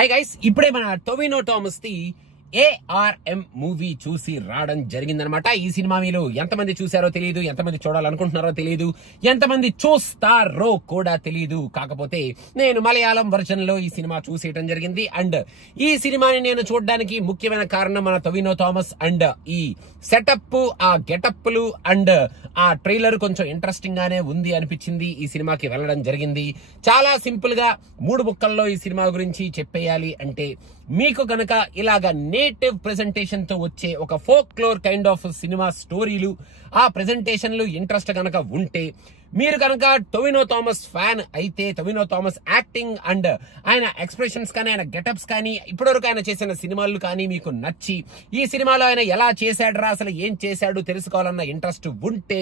Hi guys, ఇప్పుడే మన Tovino Thomas the ARM movie చూసి రావడం జరిగిందనమాట. ఈ సినిమా మీరు ఎంతమంది చూసారో తెలియదు, ఎంతమంది చూడాలనుకుంటున్నారో తెలియదు, ఎంతమంది చూస్తారో కూడా తెలియదు. కాకపోతే నేను మలయాళం వర్షన్ లో ఈ సినిమా చూసేయడం జరిగింది. అండ్ ఈ సినిమాని నేను చూడడానికి ముఖ్యమైన కారణం మన టొవినో థామస్. అండ్ ఈ సెటప్, ఆ గెటప్లు అండ్ ఆ ట్రైలర్ కొంచెం ఇంట్రెస్టింగ్ గానే ఉంది అనిపించింది. ఈ సినిమాకి వెళ్ళడం జరిగింది. చాలా సింపుల్ గా 3 ముక్కల్లో ఈ సినిమా గురించి చెప్పేయాలి అంటే, మీకు కనుక ఇలాగా నేటివ్ ప్రెజెంటేషన్ తో వచ్చే ఒక ఫోక్లోర్ కైండ్ ఆఫ్ సినిమా స్టోరీలు, ఆ ప్రెజెంటేషన్లు ఇంట్రెస్ట్ కనుక ఉంటే, మీరు కనుక టొవినో థామస్ ఫ్యాన్ అయితే, టొవినో థామస్ యాక్టింగ్ అండ్ ఆయన ఎక్స్ప్రెషన్స్ కానీ, ఆయన గెటప్స్ కానీ, ఇప్పటివరకు ఆయన చేసిన సినిమాలు కానీ మీకు నచ్చి, ఈ సినిమాలో ఆయన ఎలా చేశాడరా, అసలు ఏం చేశాడు తెలుసుకోవాలన్న ఇంట్రెస్ట్ ఉంటే,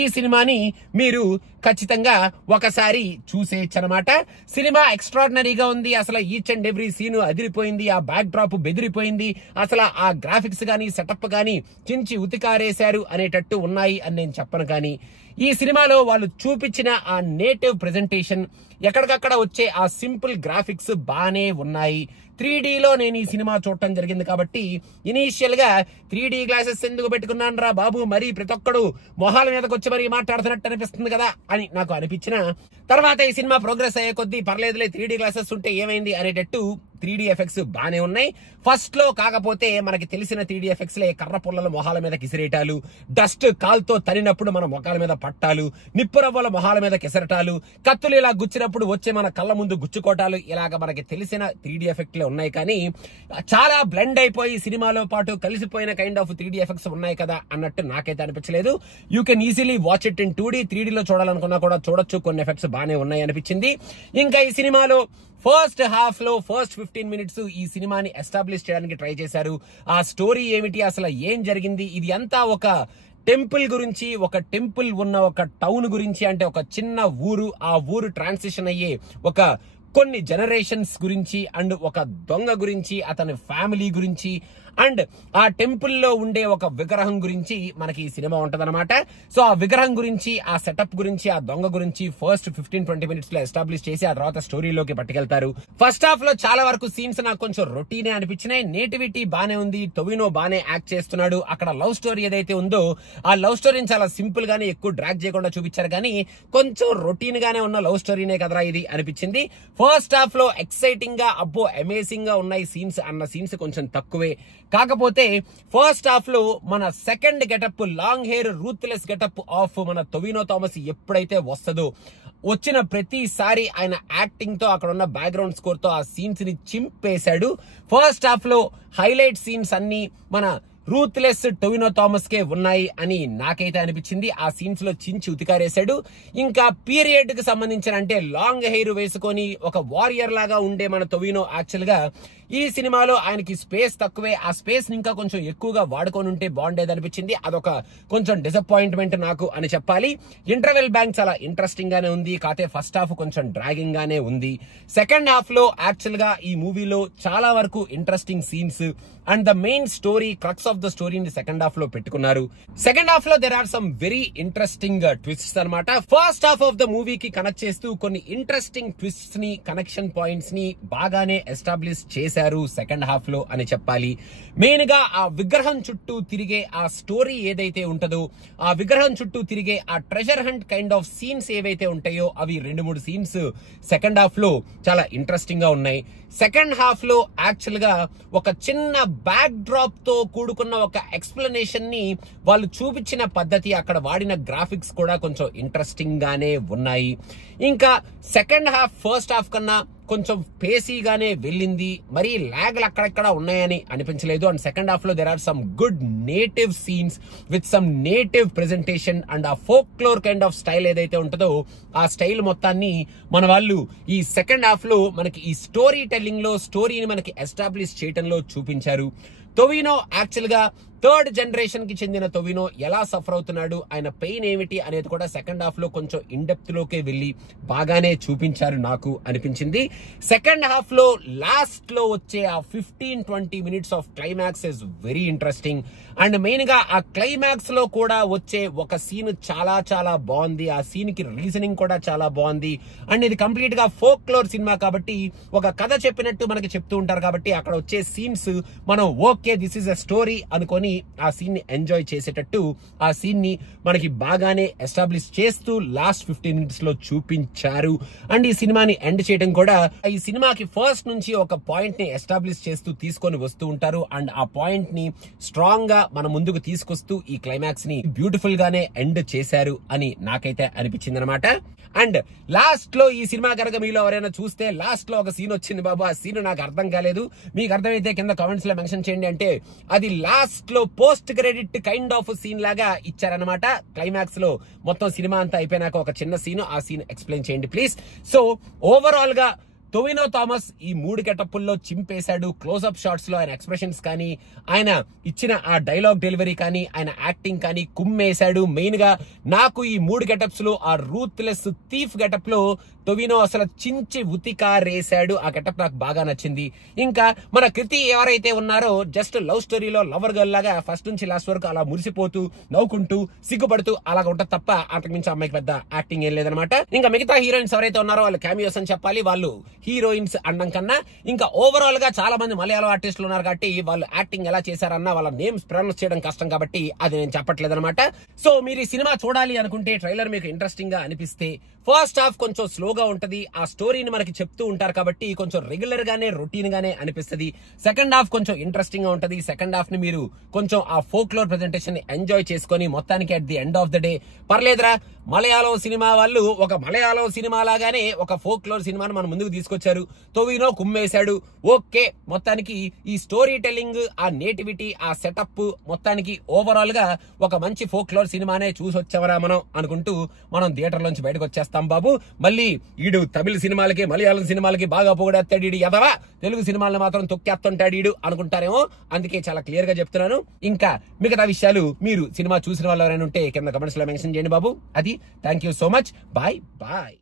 ఈ సినిమాని మీరు ఖచ్చితంగా ఒకసారి చూసేయచ్చనమాట. సినిమా ఎక్స్ట్రాడినరీగా ఉంది. అసలు ఈచ్ అండ్ ఎవ్రీ సీన్ అదిరిపోయింది. ఆ బ్యాక్ డ్రాప్ బెదిరిపోయింది. అసలు ఆ గ్రాఫిక్స్ కానీ, సెటప్ కానీ చించి ఉతికారేశారు అనేటట్టు ఉన్నాయి అని నేను చెప్పను. కానీ ఈ సినిమాలో వాళ్ళు చూపించిన ఆ నేటివ్ ప్రెజెంటేషన్, ఎక్కడికక్కడ వచ్చే ఆ సింపుల్ గ్రాఫిక్స్ బానే ఉన్నాయి. 3Dలో నేను ఈ సినిమా చూడటం జరిగింది కాబట్టి ఇనీషియల్ గా 3D గ్లాసెస్ ఎందుకు పెట్టుకున్నాను రా బాబు, మరి ప్రతి ఒక్కడు మొహాల మీదకి వచ్చి మరీ మాట్లాడుతున్నట్టు అనిపిస్తుంది కదా అని నాకు అనిపించిన తర్వాత, ఈ సినిమా ప్రోగ్రెస్ అయ్యే కొద్దీ పర్లేదులే 3D గ్లాసెస్ ఉంటే ఏమైంది అనేటట్టు 3D ఎఫెక్ట్స్ బానే ఉన్నాయి ఫస్ట్ లో. కాకపోతే మనకి తెలిసిన 3D ఎఫెక్ట్స్ లే కర్ర పుల్లల మొహాల మీద కిసిరేటాలు, డస్ట్ కాల్తో తరినప్పుడు మన మొఖాల మీద పట్టాలు, నిప్పురవ్వల మొహాల మీద కిసరటాలు, కత్తులు ఇలా గుచ్చినప్పుడు వచ్చే మన కళ్ళ ముందు గుచ్చుకోటాలు, ఇలాగ మనకి తెలిసిన 3D ఎఫెక్ట్లే ఉన్నాయి. కానీ చాలా బ్లెండ్ అయిపోయి సినిమాలో పాటు కలిసిపోయిన కైండ్ ఆఫ్ 3D ఎఫెక్ట్స్ ఉన్నాయి కదా అన్నట్టు నాకైతే అనిపించలేదు. You can easily watch it in 2D. 3Dలో చూడాలనుకున్నా కూడా చూడొచ్చు. కొన్ని ఎఫెక్ట్స్ బానే ఉన్నాయి అనిపించింది. ఇంకా ఈ సినిమాలో ఫస్ట్ హాఫ్ లో ఫస్ట్ 15 మినిట్స్ ఈ సినిమాని ఎస్టాబ్లిష్ చేయడానికి ట్రై చేశారు. ఆ స్టోరీ ఏమిటి, అసలు ఏం జరిగింది, ఇది అంతా ఒక టెంపుల్ గురించి, ఒక టెంపుల్ ఉన్న ఒక టౌన్ గురించి, అంటే ఒక చిన్న ఊరు, ఆ ఊరు ట్రాన్సిషన్ అయ్యే ఒక కొన్ని జనరేషన్స్ గురించి, అండ్ ఒక దొంగ గురించి, అతని ఫ్యామిలీ గురించి, అండ్ ఆ టెంపుల్ లో ఉండే ఒక విగ్రహం గురించి మనకి ఈ సినిమా ఉంటదన్నమాట. సో ఆ విగ్రహం గురించి, ఆ సెటప్ గురించి, ఆ దొంగ గురించి ఫస్ట్ 15-20 మినిట్స్ లో ఎస్టాబ్లిష్ చేసి ఆ తర్వాత స్టోరీలోకి పట్టుకెళ్తారు. ఫస్ట్ హాఫ్ లో చాలా వరకు సీన్స్ నాకు కొంచెం రొటీనే అనిపించినాయి. నేటివిటీ బానే ఉంది, టొవినో బానే యాక్ట్ చేస్తున్నాడు. అక్కడ లవ్ స్టోరీ ఏదైతే ఉందో ఆ లవ్ స్టోరీని చాలా సింపుల్ గానే ఎక్కువ డ్రాగ్ చేయకుండా చూపించారు. కానీ కొంచెం రొటీన్ గానే ఉన్న లవ్ స్టోరీనే కదరా ఇది అనిపించింది. ఫస్ట్ హాఫ్ లో ఎక్సైటింగ్ గా, అబ్బో అమేజింగ్ గా ఉన్నాయి సీన్స్ అన్న సీన్స్ కొంచెం తక్కువే. కాకపోతే ఫస్ట్ హాఫ్ లో మన second getup, long hair ruthless getup of మన టొవినో థామస్ ఎప్పుడైతే వస్తుందో, వచ్చిన ప్రతిసారి ఆయన యాక్టింగ్ తో, అక్కడ ఉన్న బ్యాక్గ్రౌండ్ స్కోర్ తో ఆ సీన్స్ ని చింపేశాడు. ఫస్ట్ హాఫ్ లో హైలైట్ సీన్స్ అన్ని మన రూత్లెస్ టొవినో థామస్ కే ఉన్నాయి అని నాకైతే అనిపించింది. ఆ సీన్స్ లో చించి ఉతికారేశాడు. ఇంకా పీరియడ్ కి సంబంధించిన, అంటే లాంగ్ హెయిర్ వేసుకొని ఒక వారియర్ లాగా ఉండే మన టొవినో యాక్చువల్ గా ఈ సినిమాలో ఆయనకి స్పేస్ తక్కువే. ఆ స్పేస్ ని ఇంకా కొంచెం ఎక్కువగా వాడుకొని ఉంటే బాగుండేది అనిపించింది. అదొక కొంచెం డిసప్పాయింట్మెంట్ నాకు అని చెప్పాలి. ఇంటర్వెల్ బ్యాంక్ చాలా ఇంట్రెస్టింగ్ గానే ఉంది, కాకపోతే ఫస్ట్ హాఫ్ కొంచెం డ్రాగింగ్ గానే ఉంది. సెకండ్ హాఫ్ లో యాక్చువల్ గా ఈ మూవీలో చాలా వరకు interesting scenes and the main story, crux of the స్టోరీని సెకండ్ హాఫ్ లో పెట్టుకున్నారు. సెకండ్ హాఫ్ లో there are some very interesting twists అనమాట. ఫస్ట్ హాఫ్ ఆఫ్ ద మూవీకి కనెక్ట్ చేస్తూ కొన్ని ఇంట్రెస్టింగ్ ట్విస్ట్స్ ని, కనెక్షన్ పాయింట్స్ ని బాగానే ఎస్టాబ్లిష్ చేశారు సెకండ్ హాఫ్ లో అని చెప్పాలి. మెయిన్ గా ఆ విగ్రహం చుట్టూ తిరిగే ఆ స్టోరీ ఏదైతే ఉంటుందో, ఆ విగ్రహం చుట్టూ తిరిగే ఆ treasure hunt kind of scenes ఏవైతే ఉంటాయో, అవి 2-3 సీన్స్ సెకండ్ హాఫ్ లో చాలా ఇంట్రెస్టింగ్ గా ఉన్నాయి. సెకండ్ హాఫ్ లో యాక్చువల్ గా ఒక చిన్న బ్యాక్ డ్రాప్ తో కూడుకున్న ఒక ఎక్స్ప్లెనేషన్ ని వాళ్ళు చూపించిన పద్ధతి, అక్కడ వాడిన గ్రాఫిక్స్ కూడా కొంచెం ఇంట్రెస్టింగ్ గానే ఉన్నాయి. ఇంకా సెకండ్ హాఫ్ ఫస్ట్ హాఫ్ కన్నా కొంచెం పేసీగానే వెళ్ళింది, మరీ లాగ్లు అక్కడెక్కడ ఉన్నాయని అనిపించలేదు. అండ్ సెకండ్ హాఫ్ లో there are some good native scenes with some native presentation and ఆ ఫోక్లోర్ కైండ్ ఆఫ్ స్టైల్ ఏదైతే ఉంటుందో ఆ స్టైల్ మొత్తాన్ని మన వాళ్ళు ఈ సెకండ్ హాఫ్ లో మనకి ఈ స్టోరీ టెల్లింగ్ లో, స్టోరీని మనకి ఎస్టాబ్లిష్ చేయడంలో చూపించారు. టొవినో యాక్చువల్ గా థర్డ్ జనరేషన్ కి చెందిన టొవినో ఎలా సఫర్ అవుతున్నాడు, ఆయన పెయిన్ ఏమిటి అనేది కూడా సెకండ్ హాఫ్ లో కొంచెం ఇన్ డెప్త్ లోకే వెళ్ళి బాగానే చూపించారు నాకు అనిపించింది. సెకండ్ హాఫ్ లో లాస్ట్ లో వచ్చే ఆ 15-20 minutes of climax is very interesting. And main గా ఆ క్లైమాక్స్ లో కూడా వచ్చే ఒక సీన్ చాలా చాలా బాగుంది. ఆ సీన్ కి రీజనింగ్ కూడా చాలా బాగుంది. అండ్ ఇది కంప్లీట్ గా ఫోక్లోర్ సినిమా కాబట్టి ఒక కథ చెప్పినట్టు మనకి చెప్తూ ఉంటారు కాబట్టి అక్కడ వచ్చే సీన్స్ మనం okay this is a story అనుకొని ఆ సీన్ ని ఎంజాయ్ చేసేటట్టు ఆ సీన్ ని మనకి బాగానే ఎస్టాబ్లిష్ చేస్తూ లాస్ట్ 15 మినిట్స్ లో చూపించారు. అండ్ ఈ సినిమాని ఎండ్ చేయడం కూడా ఈ సినిమాకి ఫస్ట్ నుంచి ఒక పాయింట్ ని ఎస్టాబ్లిష్ చేస్తూ తీసుకొని వస్తూ ఉంటారు. అండ్ ఆ పాయింట్ ని స్ట్రాంగ్ గా మన ముందుకు తీసుకొస్తూ ఈ క్లైమాక్స్ ని బ్యూటిఫుల్ గానే ఎండ్ చేశారు అని నాకైతే అనిపించింది అనమాట. అండ్ లాస్ట్ లో ఈ సినిమా కనుక మీలో ఎవరైనా చూస్తే లాస్ట్ లో ఒక సీన్ వచ్చింది బాబు, ఆ సీన్ నాకు అర్థం కాలేదు. మీకు అర్థమైతే కింద కామెంట్స్ లో మెన్షన్ చేయండి. అంటే అది లాస్ట్ లో post credit kind of scene లాగా ఇచ్చారనమాట. క్లైమాక్స్ లో మొత్తం సినిమా అంతా అయిపోయినాక ఒక చిన్న సీన్, ఆ సీన్ ఎక్స్ప్లెయిన్ చేయండి ప్లీజ్. సో ఓవరాల్ గా టొవినో థామస్ ఈ 3 గెటప్పుల్లో చింపేశాడు. క్లోజ్అప్ షాట్స్ లో ఆయన ఎక్స్ప్రెషన్స్ కానీ, ఆయన ఇచ్చిన ఆ డైలాగ్ డెలివరీ కానీ, ఆయన యాక్టింగ్ కానీ కుమ్మేశాడు. మెయిన్ గా నాకు ఈ 3 గెటప్స్ లో ఆ రూత్లెస్ థీఫ్ గెటప్ లో టొవినో అసలు చించి ఉతికారేశాడు. ఆ గెటప్ నాకు బాగా నచ్చింది. ఇంకా మన కృతి ఎవరైతే ఉన్నారో జస్ట్ లవ్ స్టోరీలో లవర్ గర్ల్ లాగా ఫస్ట్ నుంచి లాస్ట్ వరకు అలా మురిసిపోతూ నవ్వుకుంటూ సిగ్గుపడుతూ అలాగా ఉంటుంది తప్ప అంతకుమించి అమ్మాయికి పెద్ద యాక్టింగ్ ఏం లేదనమాట. ఇంకా మిగతా హీరోయిన్స్ ఎవరైతే ఉన్నారో వాళ్ళు క్యామియోస్ అని చెప్పాలి. వాళ్ళు హీరోయిన్స్ అనడం కన్నా ఇంకా ఓవరాల్ గా చాలా మంది మలయాళం ఆర్టిస్టులు ఉన్నారు కాబట్టి వాళ్ళు యాక్టింగ్ ఎలా చేశారన్న వాళ్ళ నేమ్స్ ప్రొనౌన్స్ చేయడం కష్టం కాబట్టి అది నేను చెప్పట్లేదు అనమాట. సో మీరు ఈ సినిమా చూడాలి అనుకుంటే ట్రైలర్ మీకు ఇంట్రెస్టింగ్ గా అనిపిస్తే ఫస్ట్ హాఫ్ కొంచెం స్లోగా ఉంటది. ఆ స్టోరీని మనకి చెప్తూ ఉంటారు కాబట్టి కొంచెం రెగ్యులర్ గానే రొటీన్ గానే అనిపిస్తుంది. సెకండ్ హాఫ్ కొంచెం ఇంట్రెస్టింగ్ గా ఉంటది. సెకండ్ హాఫ్ ని మీరు కొంచెం ఆ ఫోక్లోర్ ప్రెజెంటేషన్ ని ఎంజాయ్ చేసుకొని మొత్తానికి at the end of the day పర్లేదురా మలయాళం సినిమా వాళ్ళు ఒక మలయాళం సినిమా లాగానే ఒక ఫోక్లోర్ సినిమాను మన ముందుకు తీసుకొచ్చారు. టొవినో కుమ్మేశాడు. ఓకే మొత్తానికి ఈ స్టోరీ టెల్లింగ్, ఆ నేటివిటీ, ఆ సెటప్ మొత్తానికి ఓవరాల్ గా ఒక మంచి ఫోక్లోర్ సినిమానే చూసి వచ్చామరా మనం అనుకుంటూ మనం థియేటర్ నుంచి బయటకు వచ్చేస్తాం బాబు. మళ్ళీ ఈడు తమిళ సినిమాలకి మలయాళం సినిమాలకి బాగా పొగడేస్తాడు ఈడు ఎదవా, తెలుగు సినిమాలను మాత్రం తొక్కేస్తుంటాడు ఈడు అనుకుంటారేమో. అందుకే చాలా క్లియర్ గా చెప్తున్నాను. ఇంకా మిగతా విషయాలు మీరు సినిమా చూసిన వాళ్ళు ఎవరైనా ఉంటే కింద కమెంట్స్ లో మెన్షన్ చేయండి బాబు. అది thank you so much. Bye bye.